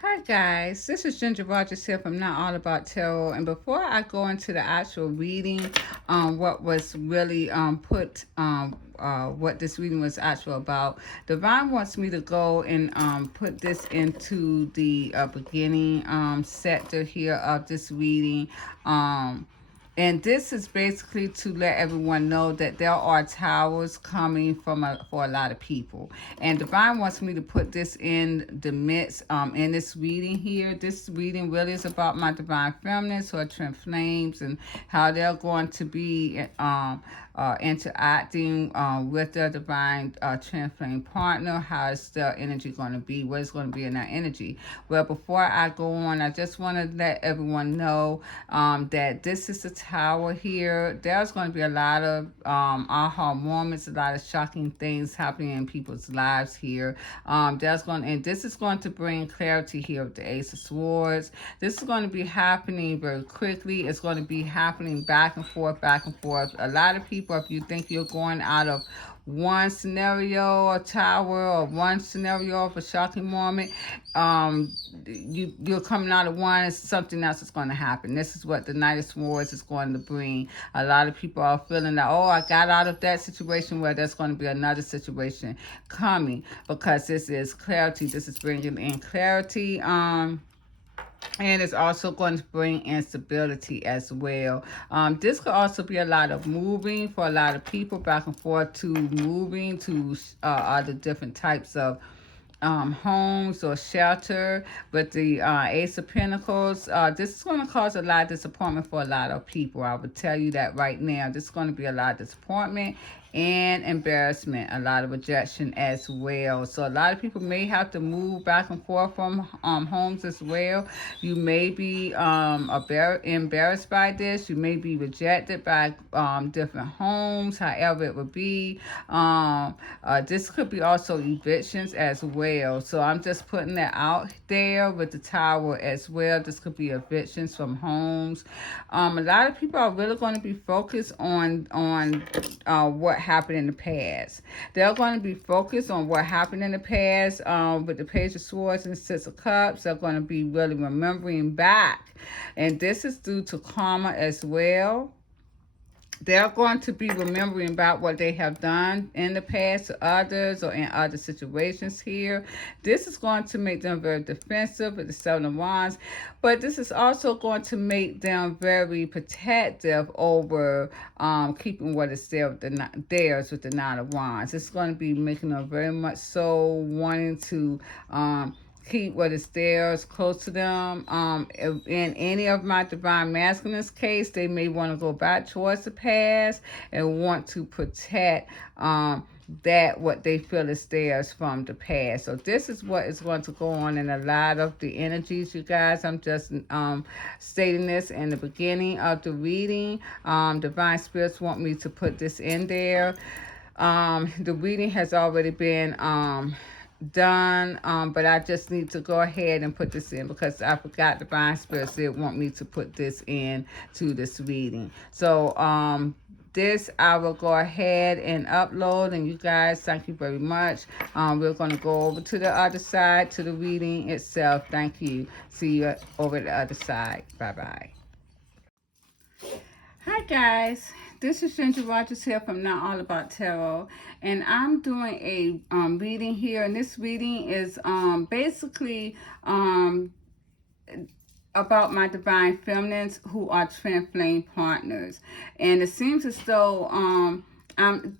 Hi guys, this is Ginger Rogers here from Not All About Tarot. And before I go into the actual reading, what was really put, what this reading was actual about, Divine wants me to go and put this into the beginning sector here of this reading. And this is basically to let everyone know that there are towers coming for a lot of people. And Divine wants me to put this in the midst in this reading here. This reading really is about my Divine Feminines or Twin Flames and how they're going to be interacting with their Divine Twin Flame partner. How is their energy going to be? What is going to be in that energy? Well, before I go on, I just want to let everyone know that this is the tower here. There's going to be a lot of aha moments, a lot of shocking things happening in people's lives here. And this is going to bring clarity here with the Ace of Swords. This is going to be happening very quickly. It's going to be happening back and forth, back and forth. A lot of people, if you think you're going out of one scenario or tower or one scenario of a shocking moment, you're coming out of one and something else is going to happen. This is what the Knight of Swords is going to bring. A lot of people are feeling that, oh, I got out of that situation, where there's going to be another situation coming, because this is clarity. This is bringing in clarity. And it's also going to bring instability as well. This could also be a lot of moving for a lot of people, back and forth to moving to other different types of homes or shelter. But the Ace of Pentacles, this is going to cause a lot of disappointment for a lot of people. I would tell you that right now. This is going to be a lot of disappointment and embarrassment, a lot of rejection as well. So a lot of people may have to move back and forth from homes as well. You may be embarrassed by this. You may be rejected by different homes, however it would be. This could be also evictions as well. So I'm just putting that out there with the tower as well. This could be evictions from homes. A lot of people are really going to be focused on what happened in the past. They're going to be focused on what happened in the past. With the Page of Swords and Six of Cups, they're going to be really remembering back. And this is due to karma as well. They're going to be remembering about what they have done in the past to others or in other situations here. This is going to make them very defensive with the Seven of Wands, but this is also going to make them very protective over keeping what is there with theirs with the Nine of Wands. It's going to be making them very much so wanting to keep what is theirs close to them. In any of my Divine Masculines case, they may want to go back towards the past and want to protect that what they feel is theirs from the past. So this is what is going to go on in a lot of the energies, you guys. I'm just stating this in the beginning of the reading. Divine Spirits want me to put this in there. The reading has already been done, but I just need to go ahead and put this in because I forgot Divine Spirits did want me to put this in to this reading. So this I will go ahead and upload, and you guys, thank you very much. We're going to go over to the other side to the reading itself. Thank you. See you over the other side. Bye bye. Hi guys, this is Ginger Rogers here from Not All About Tarot, and I'm doing a reading here, and this reading is basically about my Divine Feminines who are twin flame partners, and it seems as though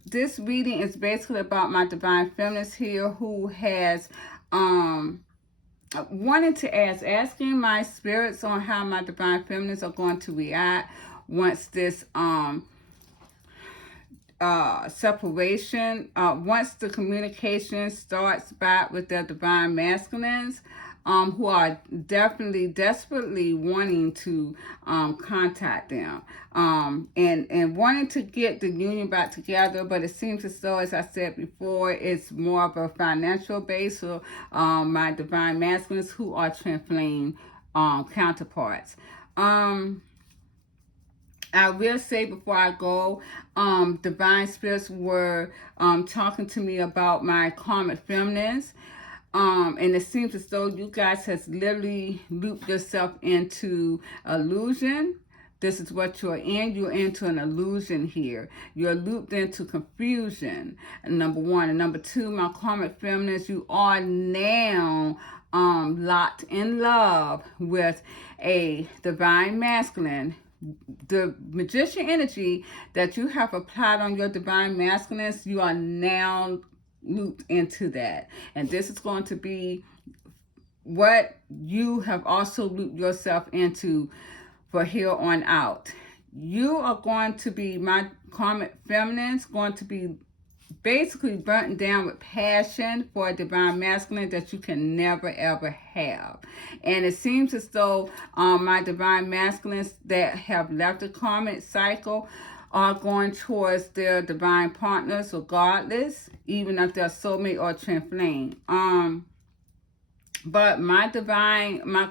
this reading is basically about my Divine Feminines here who has wanted to asking my spirits on how my Divine Feminines are going to react once this separation, once the communication starts back with their Divine Masculines, who are definitely desperately wanting to contact them, and wanting to get the union back together. But it seems as though, as I said before, it's more of a financial base for my Divine Masculines who are twin flame counterparts. I will say before I go, Divine Spirits were talking to me about my Karmic Feminines. And it seems as though you guys has literally looped yourself into illusion. This is what you're in. You're into an illusion here. You're looped into confusion, number one. And number two, my karmic feminines, you are now locked in love with a divine masculine. The magician energy that you have applied on your divine masculines, you are now looped into that. And this is going to be what you have also looped yourself into for here on out. You are going to be, my karmic feminines, going to be basically burnt down with passion for a divine masculine that you can never ever have. And it seems as though my divine masculines that have left the karmic cycle are going towards their divine partners regardless, even if they're soulmate or twin flame. But my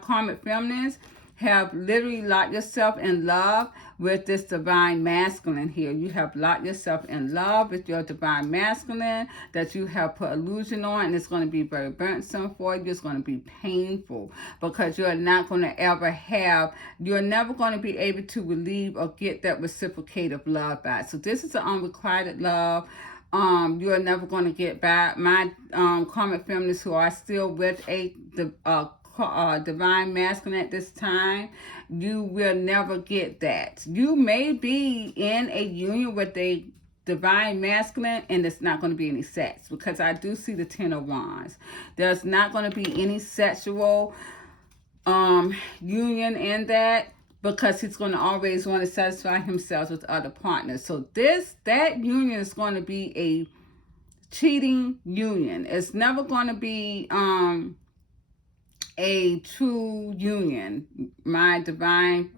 karmic feminines have literally locked yourself in love with this divine masculine here. You have locked yourself in love with your divine masculine that you have put illusion on, and it's going to be very burdensome for you. It's going to be painful because you're not going to ever have, you're never going to be able to relieve or get that reciprocative love back. So this is an unrequited love. You are never going to get back. My karmic feminists who are still with the divine masculine at this time, you will never get that. You may be in a union with a divine masculine and there's not going to be any sex, because I do see the 10 of Wands. There's not going to be any sexual union in that, because he's going to always want to satisfy himself with other partners. So that union is going to be a cheating union. It's never going to be a true union. My divine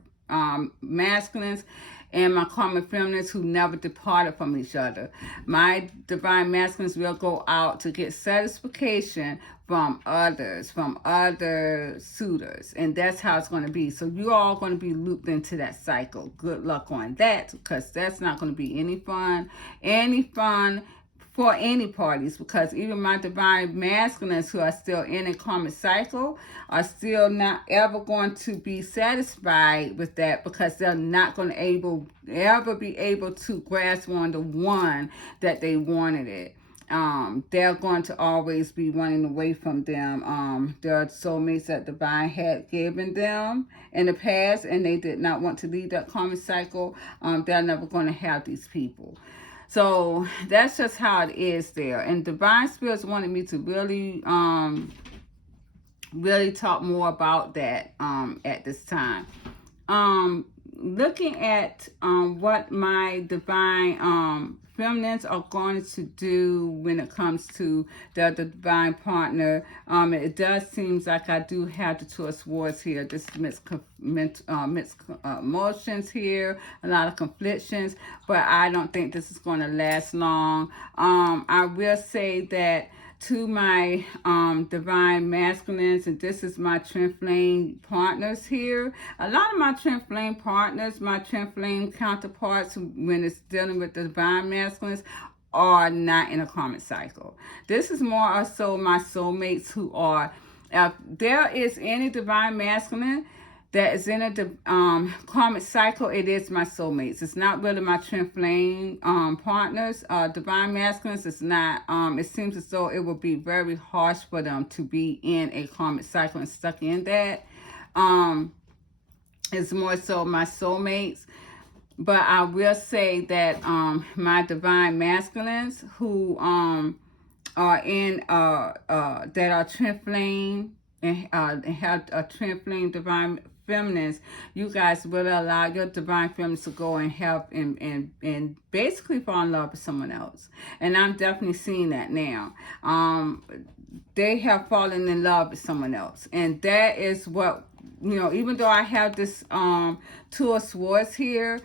masculines and my karmic feminines who never departed from each other. My divine masculines will go out to get satisfaction from others, from other suitors. And that's how it's going to be. So you all going to be looped into that cycle. Good luck on that, because that's not going to be any fun for any parties, because even my divine masculines who are still in a karmic cycle are still not ever going to be satisfied with that, because they're not going to ever be able to grasp on the one that they wanted it. They're going to always be running away from them. There are soulmates that divine had given them in the past, and they did not want to leave that karmic cycle. They're never going to have these people. So that's just how it is there. And divine spirits wanted me to really talk more about that at this time. Looking at what my divine feminines are going to do when it comes to the divine partner, it does seem like I do have the Two of Swords here. This mixed emotions here, a lot of conflictions, but I don't think this is going to last long. I will say that to my divine masculines, and this is my twin flame partners here. A lot of my twin flame partners, my twin flame counterparts, when it's dealing with the divine masculines, are not in a karmic cycle. This is more or so my soulmates who are. If there is any divine masculine that is in a karmic cycle, it is my soulmates. It's not really my twin flame partners. Divine masculines, it's not. It seems as though it would be very harsh for them to be in a karmic cycle and stuck in that. It's more so my soulmates. But I will say that my divine masculines who are in that are twin flame and have a twin flame divine feminines, you guys will allow your divine feminines to go and help and basically fall in love with someone else. And I'm definitely seeing that now. They have fallen in love with someone else. And that is what, even though I have this Two of Swords here,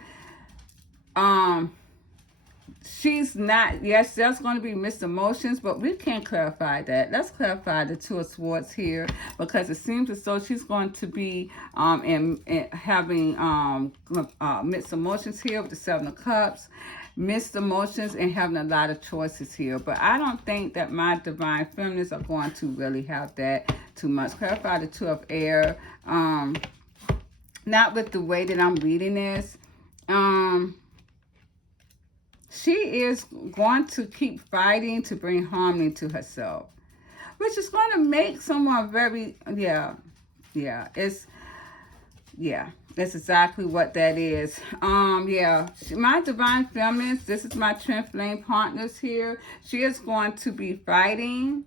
she's not, yes, there's going to be mixed emotions, but we can't clarify that. Let's clarify the Two of Swords here, because it seems as though she's going to be having mixed emotions here with the Seven of Cups. mixed emotions and having a lot of choices here. But I don't think that my divine feminines are going to really have that too much. Clarify the Two of Air. Not with the way that I'm reading this. She is going to keep fighting to bring harmony to herself, which is going to make someone very, that's exactly what that is. My divine feminines, this is my twin flame partners here. She is going to be fighting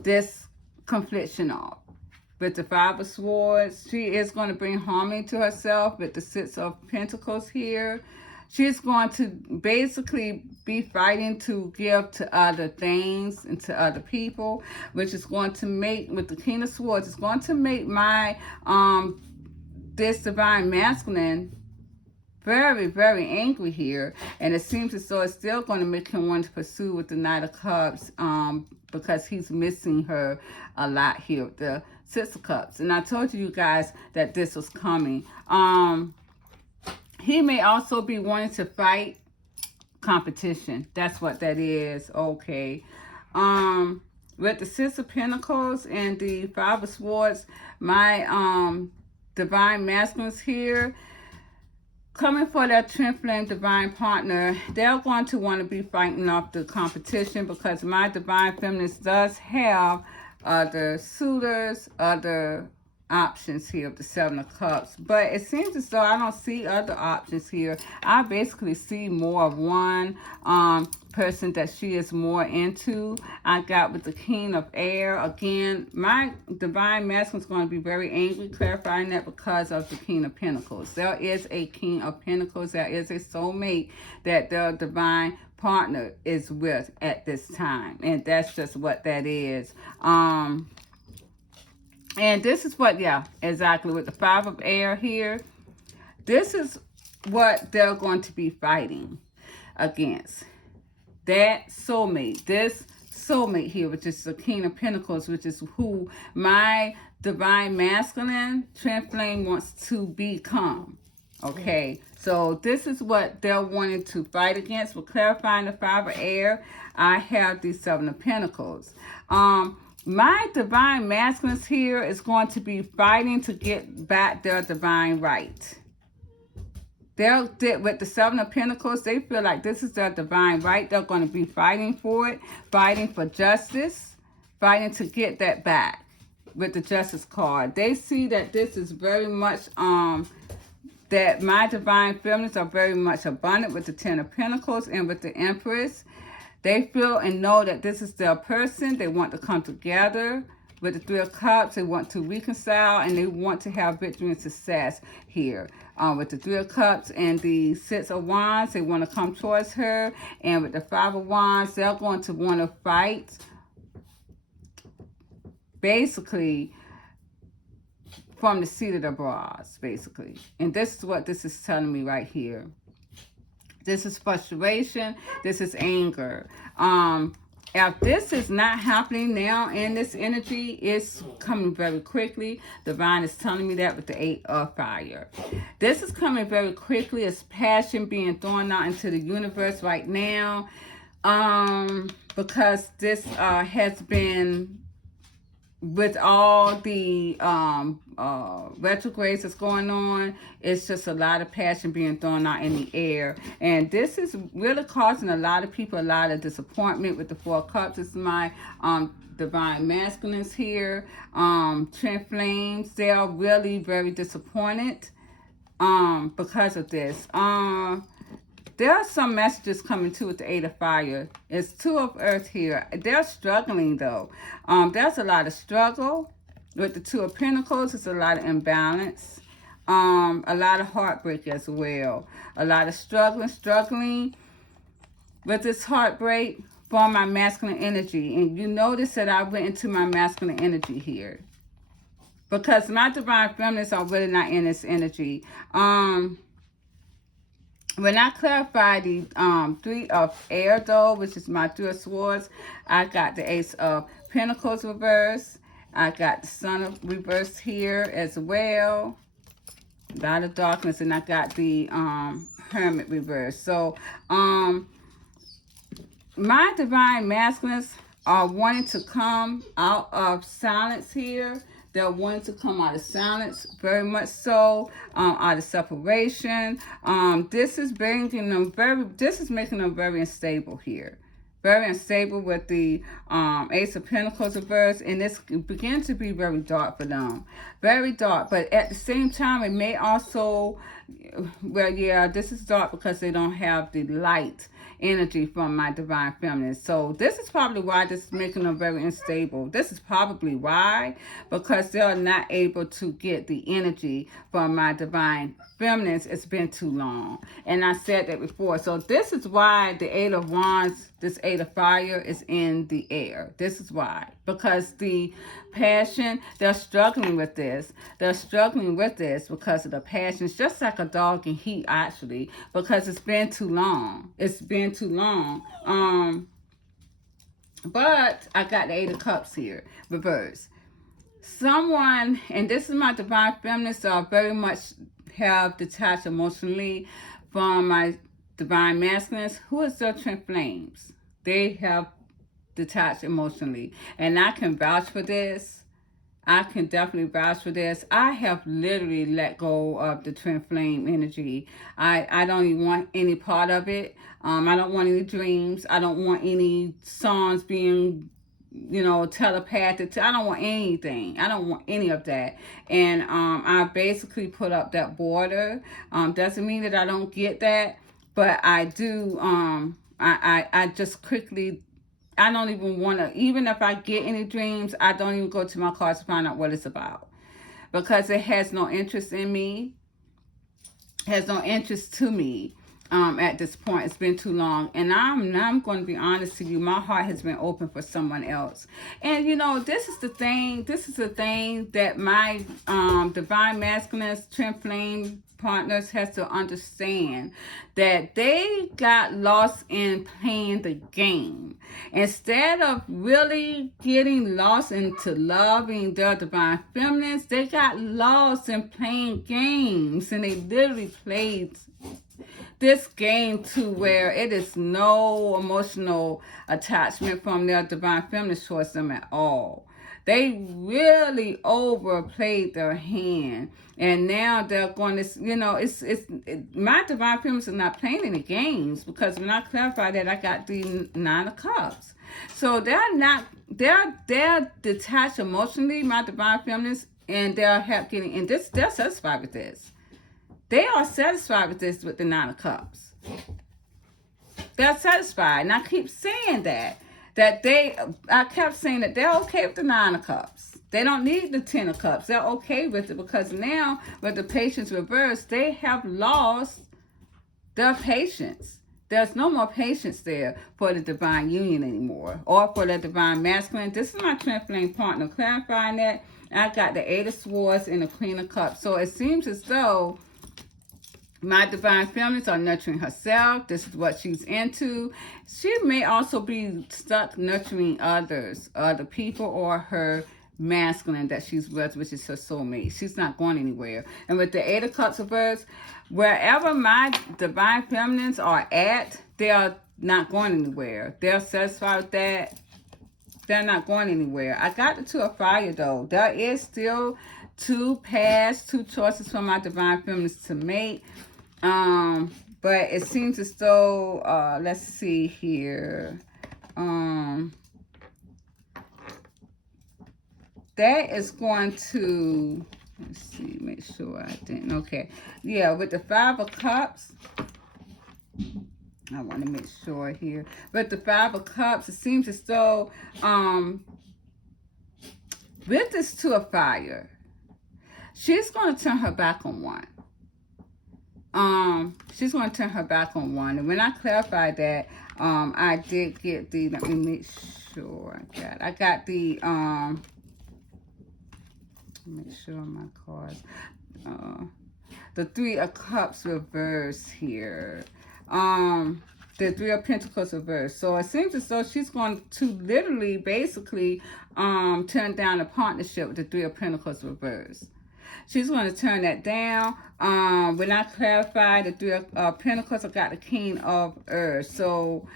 this confliction off. With the Five of Swords, she is going to bring harmony to herself with the Six of Pentacles here. She's going to basically be fighting to give to other things and to other people, which is going to make, with the King of Swords, it's going to make my, this divine masculine very, very angry here. And it seems as though it's still going to make him want to pursue with the Knight of Cups, because he's missing her a lot here with the Six of Cups. And I told you guys that this was coming. He may also be wanting to fight competition. That's what that is. Okay. With the Six of Pentacles and the Five of Swords, my divine masculines here, coming for that twin flame divine partner, they're going to want to be fighting off the competition, because my divine feminines does have other suitors, other options here of the Seven of Cups. But it seems as though I don't see other options here. I basically see more of one person that she is more into. I got with the King of Air. Again, my divine masculine is going to be very angry, clarifying that because of the King of Pentacles. There is a King of Pentacles. There is a soulmate that the divine partner is with at this time. And that's just what that is. And this is what, exactly, with the Five of Air here, this is what they're going to be fighting against. That soulmate, this soulmate here, which is the King of Pentacles, which is who my divine masculine twin flame wants to become. Okay, so this is what they're wanting to fight against. We're clarifying the Five of Air. I have the Seven of Pentacles. My divine masculines here is going to be fighting to get back their divine right. With the Seven of Pentacles, they feel like this is their divine right. They're going to be fighting for it, fighting for justice, fighting to get that back with the Justice card. They see that this is very much, that my divine feminines are very much abundant with the Ten of Pentacles and with the Empress. They feel and know that this is their person. They want to come together. With the Three of Cups, they want to reconcile and they want to have victory and success here. With the Three of Cups and the Six of Wands, they want to come towards her. And with the Five of Wands, they're going to want to fight, basically, from the seat of the bras, basically. And this is what this is telling me right here. This is frustration. This is anger. If this is not happening now in this energy, it's coming very quickly. Divine is telling me that with the Eight of Fire. This is coming very quickly. It's passion being thrown out into the universe right now. Because this has been, with all the retrogrades that's going on, it's just a lot of passion being thrown out in the air. And this is really causing a lot of people a lot of disappointment with the Four of Cups. This is my divine masculines here. Twin flames, they are really very disappointed because of this. There are some messages coming too with the Eight of Fire. It's Two of Earth here. They're struggling though. There's a lot of struggle. With the Two of Pentacles, it's a lot of imbalance. A lot of heartbreak as well. A lot of struggling with this heartbreak from my masculine energy. And you notice that I went into my masculine energy here, because my divine feminines are really not in this energy. When I clarify the Three of Air, though, which is my Three of Swords, I got the Ace of Pentacles reverse. I got the Sun of reverse here as well. A lot of darkness. And I got the Hermit reverse. So, my divine masculines are wanting to come out of silence here. They're wanting to come out of silence, very much so, out of separation. This is making them very unstable here. Very unstable with the Ace of Pentacles reverse, and this begins to be very dark for them. Very dark, but at the same time, it may also, well, yeah, this is dark because they don't have the light energy from my divine feminine. So this is probably why this is making them very unstable. This is probably why, because they're not able to get the energy from my divine feminines. It's been too long, and I said that before. So this is why the Eight of Wands, this Eight of Fire, is in the air. This is why, because the passion, they're struggling with this. They're struggling with this because of the passion. It's just like a dog in heat, actually, because it's been too long. It's been too long. But I got the Eight of Cups here, reverse. Someone, and this is my divine feminine, so I very much have detached emotionally from my divine masculines. Who is their twin flames? They have detached emotionally, and I can vouch for this. I can definitely vouch for this. I have literally let go of the twin flame energy. I don't even want any part of it. I don't want any dreams. I don't want any songs being, telepathic. I don't want anything. I don't want any of that. And I basically put up that border. Doesn't mean that I don't get that, but I do. I just quickly, I don't even want to, even if I get any dreams, I don't even go to my cards to find out what it's about, because it has no interest in me, has no interest to me. At this point, it's been too long, and I'm going to be honest to you. My heart has been open for someone else, and this is the thing. This is the thing that my divine masculine twin flame partners has to understand, that they got lost in playing the game instead of really getting lost into loving their divine feminines. They got lost in playing games, and they literally played this game to where it is no emotional attachment from their divine feminine towards them at all. They really overplayed their hand, and now they're going to, my divine feminines are not playing any games, because when I clarify that, I got the Nine of Cups. So they're detached emotionally, my divine feminines, and they're getting, and they're satisfied with this. They are satisfied with this, with the Nine of Cups. They're satisfied. And I keep saying I kept saying that they're okay with the Nine of Cups. They don't need the Ten of Cups. They're okay with it, because now with the Patience reverse, they have lost their patience. There's no more patience there for the divine union anymore, or for the divine masculine. This is my twin flame partner clarifying that. I got the Eight of Swords and the Queen of Cups. So it seems as though my divine feminines are nurturing herself. This is what she's into. She may also be stuck nurturing others, other people, or her masculine that she's with, which is her soulmate. She's not going anywhere. And with the Eight of Cups reverse, wherever my divine feminines are at, they are not going anywhere. They're satisfied with that. They're not going anywhere. I got the Two of Fire, though. There is still two paths, two choices for my divine feminines to make. But it seems as though, let's see here. That is going to, let's see, make sure I didn't, okay. Yeah, with the Five of Cups, I want to make sure here. With the Five of Cups, it seems as though, with this Two of Fire, she's going to turn her back on one. She's going to turn her back on one. And when I clarified that, I did get the, let me make sure I got the, make sure my cards, the Three of Cups reverse here. The Three of Pentacles reverse. So it seems as though she's going to literally, basically, turn down a partnership with the Three of Pentacles reverse. She's going to turn that down. When I clarified the Three of Pentacles, I got the King of Earth. So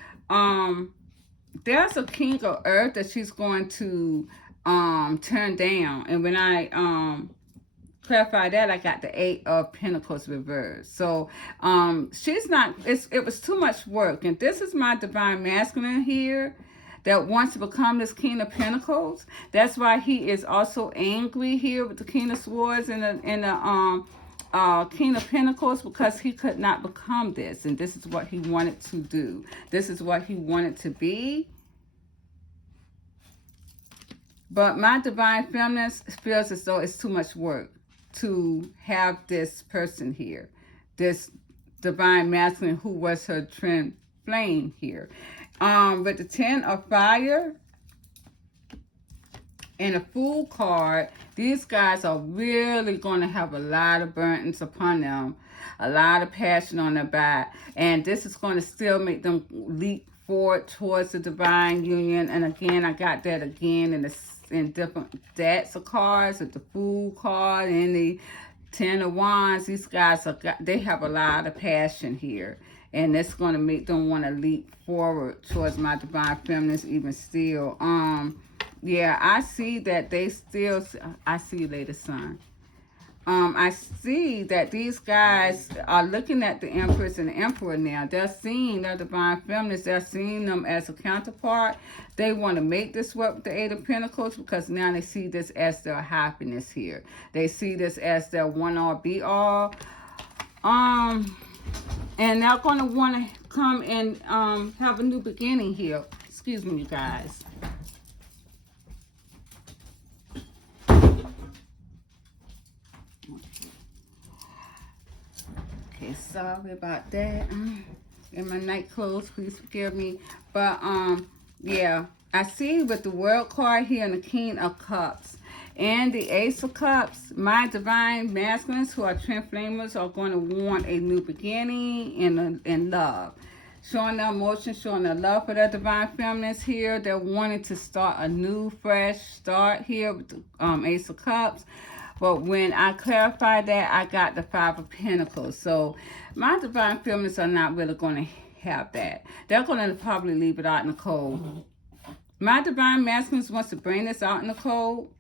there's a King of Earth that she's going to turn down. And when I clarify that, I got the Eight of Pentacles reversed. So she's not, it was too much work. And this is my divine masculine here that wants to become this King of Pentacles. That's why he is also angry here with the King of Swords and the King of Pentacles, because he could not become this. And this is what he wanted to do. This is what he wanted to be. But my divine feminine feels as though it's too much work to have this person here, this divine masculine who was her twin flame here. With the Ten of Fire and a Fool card, these guys are really going to have a lot of burdens upon them, a lot of passion on their back, and this is going to still make them leap forward towards the divine union. And again, I got that again in different decks of cards, with the Fool card and the Ten of Wands. These guys they have a lot of passion here, and it's going to make them want to leap forward towards my divine feminines even still. Yeah, I see that they still, I see you later, son. I see that these guys are looking at the Empress and the Emperor now. They're seeing their divine feminines. They're seeing them as a counterpart. They want to make this work with the Eight of Pentacles, because now they see this as their happiness here. They see this as their one-all, be-all. And they're going to want to come and have a new beginning here. Excuse me, you guys. Okay, sorry about that. In my night clothes, please forgive me. But yeah, I see with the World card here and the King of Cups and the Ace of Cups, my divine masculines who are twin flamers are going to want a new beginning in love. Showing their emotion, showing their love for their divine feminines here. They're wanting to start a new, fresh start here with the Ace of Cups. But when I clarified that, I got the Five of Pentacles. So my divine feminines are not really going to have that. They're going to probably leave it out in the cold. My divine masculines wants to bring this out in the cold,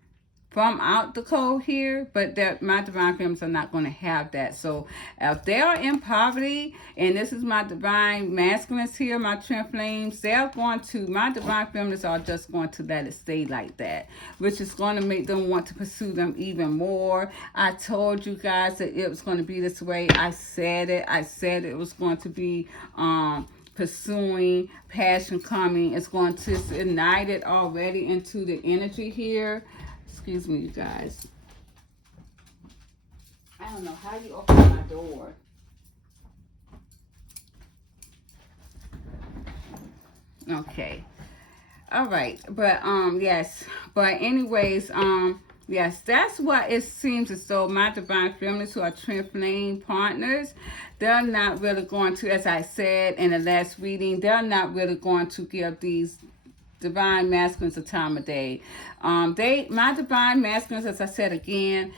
from out the cold here, but that my divine feminines are not going to have that. So if they are in poverty, and this is my divine masculines here, my twin flames, they're going to, my divine feminines are just going to let it stay like that, which is going to make them want to pursue them even more. I told you guys that it was going to be this way. I said it was going to be pursuing, passion coming. It's going to ignite it already into the energy here. Excuse me, you guys. I don't know how you open my door. Okay. All right. But, yes. But anyways, yes, that's what it seems as though my divine feminines who are twin flame partners, they're not really going to, as I said in the last reading, they're not really going to give these divine masculines a time of day. My divine masculines, as I said again,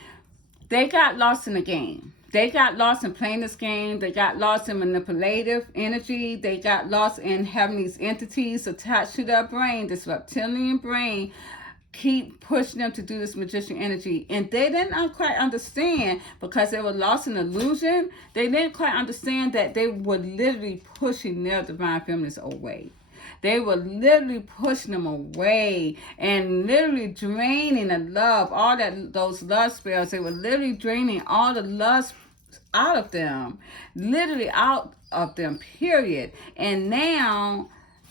they got lost in the game. They got lost in playing this game. They got lost in manipulative energy. They got lost in having these entities attached to their brain, this reptilian brain, keep pushing them to do this magician energy. And they didn't quite understand, because they were lost in illusion. They didn't quite understand that they were literally pushing their divine feminines away. They were literally pushing them away and literally draining the love, all those love spells. They were literally draining all the lust out of them, literally out of them, period. And now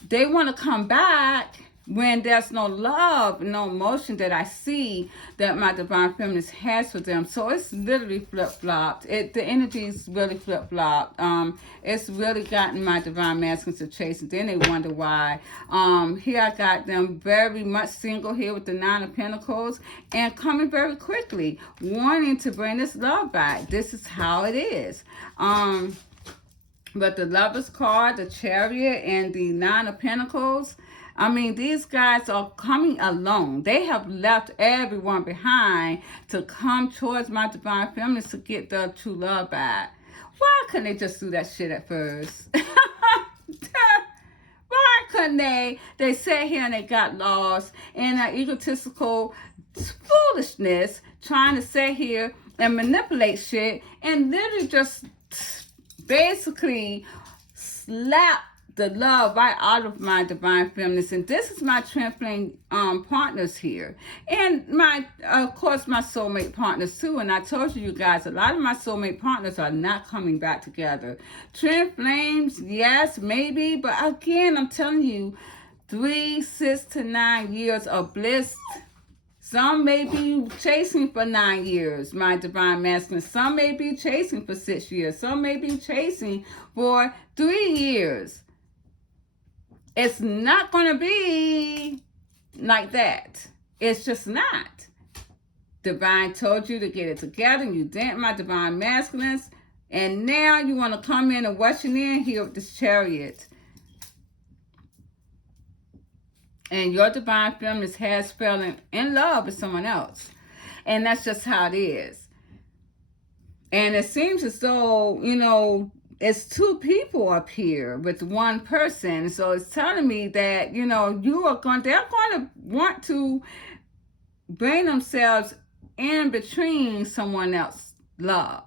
they want to come back when there's no love, no emotion that I see that my divine feminine has for them. So it's literally flip-flopped. The energy's really flip-flopped. It's really gotten my divine masculines to chase, and then they wonder why. Here I got them very much single here with the Nine of Pentacles, and coming very quickly, wanting to bring this love back. This is how it is. But the Lovers card, the Chariot, and the Nine of Pentacles, I mean, these guys are coming alone. They have left everyone behind to come towards my divine feminines to get their true love back. Why couldn't they just do that shit at first? Why couldn't they? They sat here and they got lost in an egotistical foolishness, trying to sit here and manipulate shit and literally just basically slap the love right out of my divine feminines. And this is my twin flame partners here, and my of course my soulmate partners too. And I told you guys, a lot of my soulmate partners are not coming back together. Twin flames, yes, maybe, but again, I'm telling you, 3, 6 to 9 years of bliss. Some may be chasing for 9 years, my divine masculine. Some may be chasing for 6 years. Some may be chasing for 3 years. It's not going to be like that. It's just not. Divine told you to get it together, and you didn't, my divine masculines. And now you want to come in and rushing in here with this Chariot. And your divine feminine has fallen in love with someone else. And that's just how it is. And it seems as though, you know, it's 2 people up here with 1 person. So it's telling me that, you know, they're going to want to bring themselves in between someone else's love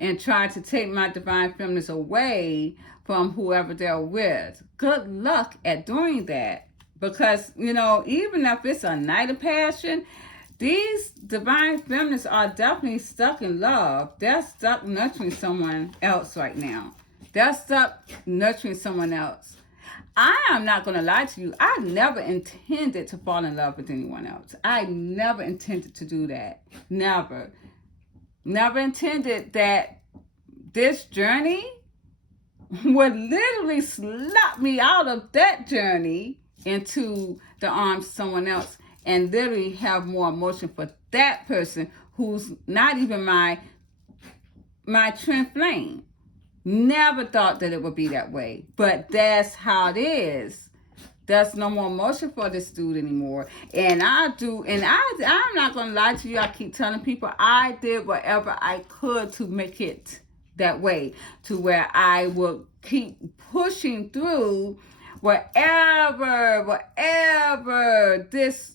and try to take my divine feminines away from whoever they're with. Good luck at doing that. Because, you know, even if it's a night of passion, these divine feminines are definitely stuck in love. They're stuck nurturing someone else right now. They're stuck nurturing someone else. I am not going to lie to you. I never intended to fall in love with anyone else. I never intended to do that. Never. Never intended that this journey would literally slap me out of that journey into the arms of someone else and literally have more emotion for that person who's not even my twin flame. Never thought that it would be that way, but that's how it is. There's no more emotion for this dude anymore. And I'm not going to lie to you. I keep telling people I did whatever I could to make it that way, to where I would keep pushing through whatever this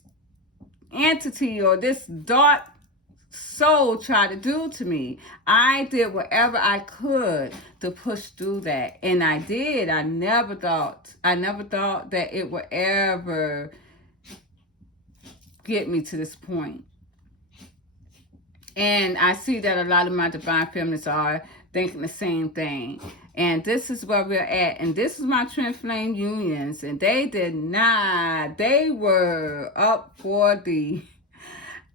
entity or this dark soul tried to do to me. I did whatever I could to push through that, and I did. I never thought that it would ever get me to this point. And I see that a lot of my divine feminines are thinking the same thing. And this is where we're at. And this is my twin flame unions. And they were up for the...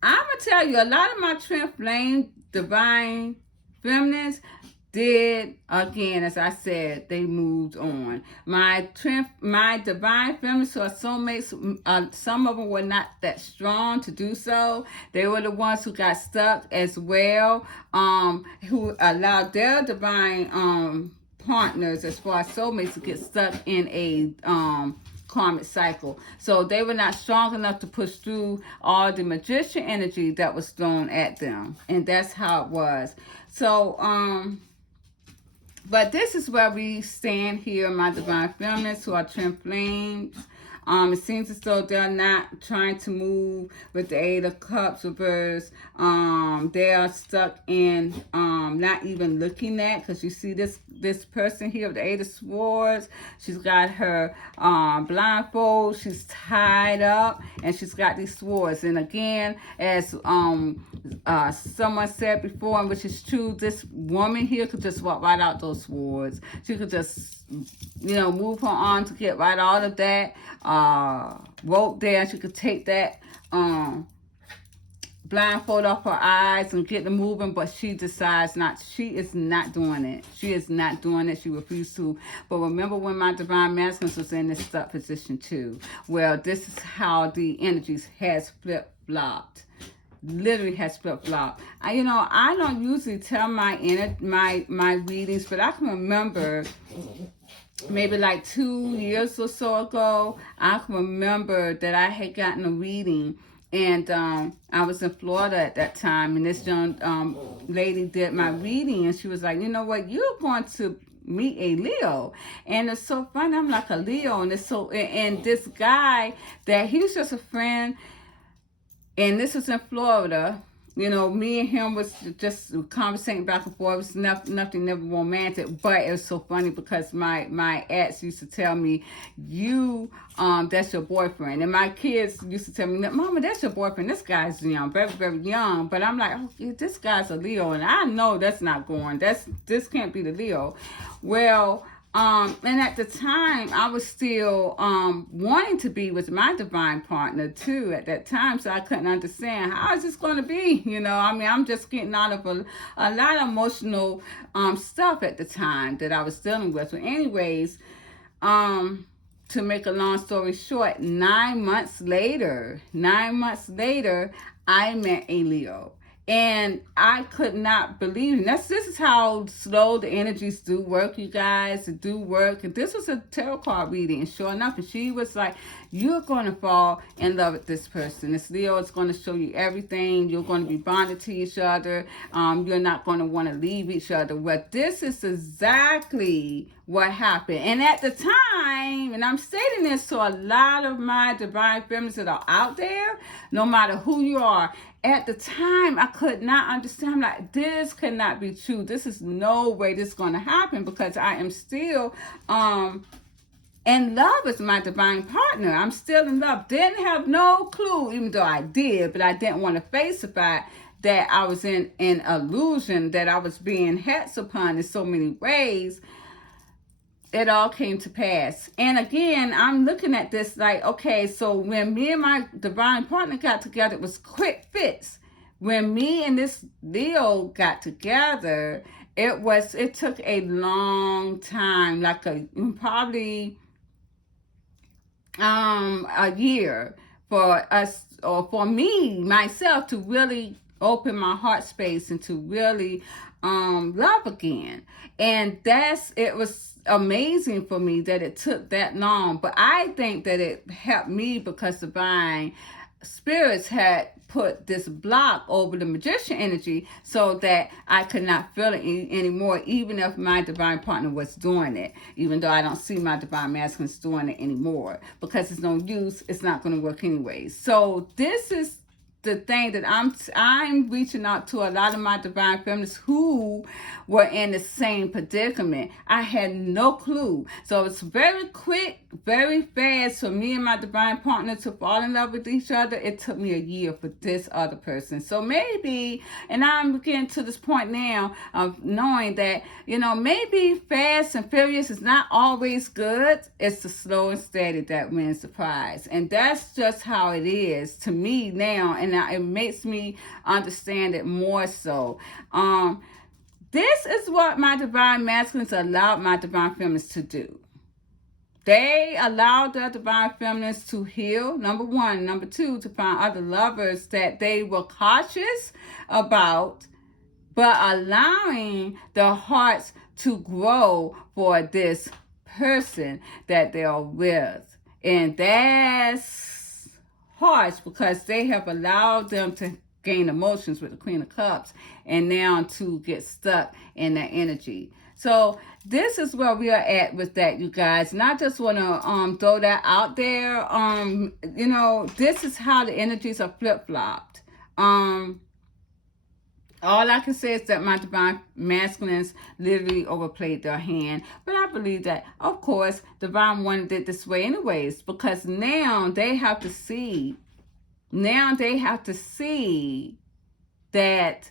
I'm going to tell you, a lot of my twin flame divine feminines did, again, as I said, they moved on. My divine feminines or soulmates, some of them were not that strong to do so. They were the ones who got stuck as well, who allowed their divine partners, as far as soulmates, to get stuck in a karmic cycle. So they were not strong enough to push through all the magician energy that was thrown at them. And that's how it was. So, but this is where we stand here, my divine feminines who are twin flames. It seems as though they're not trying to move with the 8 of Cups reverse. They are stuck in not even looking at, because you see this person here with the 8 of Swords. She's got her blindfold. She's tied up, and she's got these swords. And again, as someone said before, and which is true, this woman here could just walk right out those swords. She could just, move her arm to get right out of that rope there. She could take that blindfold off her eyes and get them moving, but she decides not. She is not doing it. She is not doing it. She refused to. But remember when my divine masculine was in this stuck position too. Well, this is how the energies has flip-flopped. Literally has flip-flopped. I don't usually tell my readings, but I can remember maybe like 2 years or so ago, I can remember that I had gotten a reading, and I was in Florida at that time, and this young lady did my reading, and she was like, you know what, you're going to meet a Leo. And it's so funny, I'm like, a Leo, and it's so, and this guy, that he was just a friend, and this was in Florida. You know, me and him was just conversating back and forth. It was nothing never romantic, but it was so funny because my ex used to tell me, you, that's your boyfriend. And my kids used to tell me, Mama, that's your boyfriend. This guy's young, very, very young. But I'm like, oh, this guy's a Leo. And I know that's not going. This can't be the Leo. Well, and at the time, I was still wanting to be with my divine partner too at that time, so I couldn't understand how is this going to be. You know, I mean, I'm just getting out of a lot of emotional stuff at the time that I was dealing with. So, anyways, to make a long story short, 9 months later, I met a Leo. And I could not believe it. This is how slow the energies do work, you guys. It do work. And this was a tarot card reading. And sure enough, and she was like, you're going to fall in love with this person. This Leo is going to show you everything. You're going to be bonded to each other. You're not going to want to leave each other. Well, this is exactly what happened. And at the time, and I'm stating this to a lot of my divine feminines that are out there, no matter who you are, at the time, I could not understand. I'm like, this cannot be true. This is no way this is going to happen, because I am still in love with my divine partner. I'm still in love. Didn't have no clue, even though I did, but I didn't want to face the fact that I was in an illusion, that I was being hexed upon in so many ways. It all came to pass. And again, I'm looking at this like, okay, so when me and my divine partner got together, it was quick fix. When me and this Leo got together, it took a long time, like probably a year for us, or for me myself, to really open my heart space and to really love again. And it was amazing for me that it took that long. But I think that it helped me because divine spirits had put this block over the magician energy so that I could not feel it anymore, even if my divine partner was doing it, even though I don't see my divine masculines doing it anymore, because it's no use. It's not going to work anyways. So this is the thing that I'm reaching out to a lot of my divine feminists who were in the same predicament. I had no clue. So it's very quick, very fast for me and my divine partner to fall in love with each other. It took me a year for this other person. So maybe, and I'm getting to this point now of knowing that, you know, maybe fast and furious is not always good. It's the slow and steady that wins the prize. And that's just how it is to me now. And it makes me understand it more so. This is what my divine masculines allowed my divine feminines to do. They allowed their divine feminines to heal, number one. Number two, to find other lovers that they were cautious about, but allowing their hearts to grow for this person that they are with. And that's harsh, because they have allowed them to gain emotions with the Queen of Cups, and now to get stuck in that energy. So this is where we are at with that, you guys. And I just want to throw that out there. You know, this is how the energies are flip-flopped. All I can say is that my divine masculines literally overplayed their hand. But I believe that, of course, divine wanted it this way anyways, because now they have to see. Now they have to see that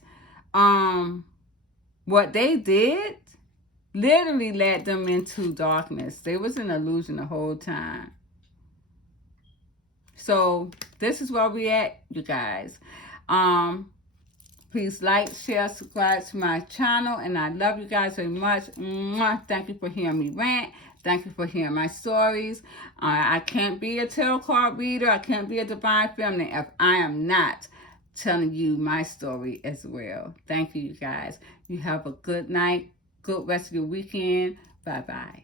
what they did literally led them into darkness. They was in illusion the whole time. So this is where we at, you guys. Please like, share, subscribe to my channel. And I love you guys very much. Thank you for hearing me rant. Thank you for hearing my stories. I can't be a tarot card reader. I can't be a divine feminine if I am not telling you my story as well. Thank you, you guys. You have a good night. Good rest of your weekend. Bye-bye.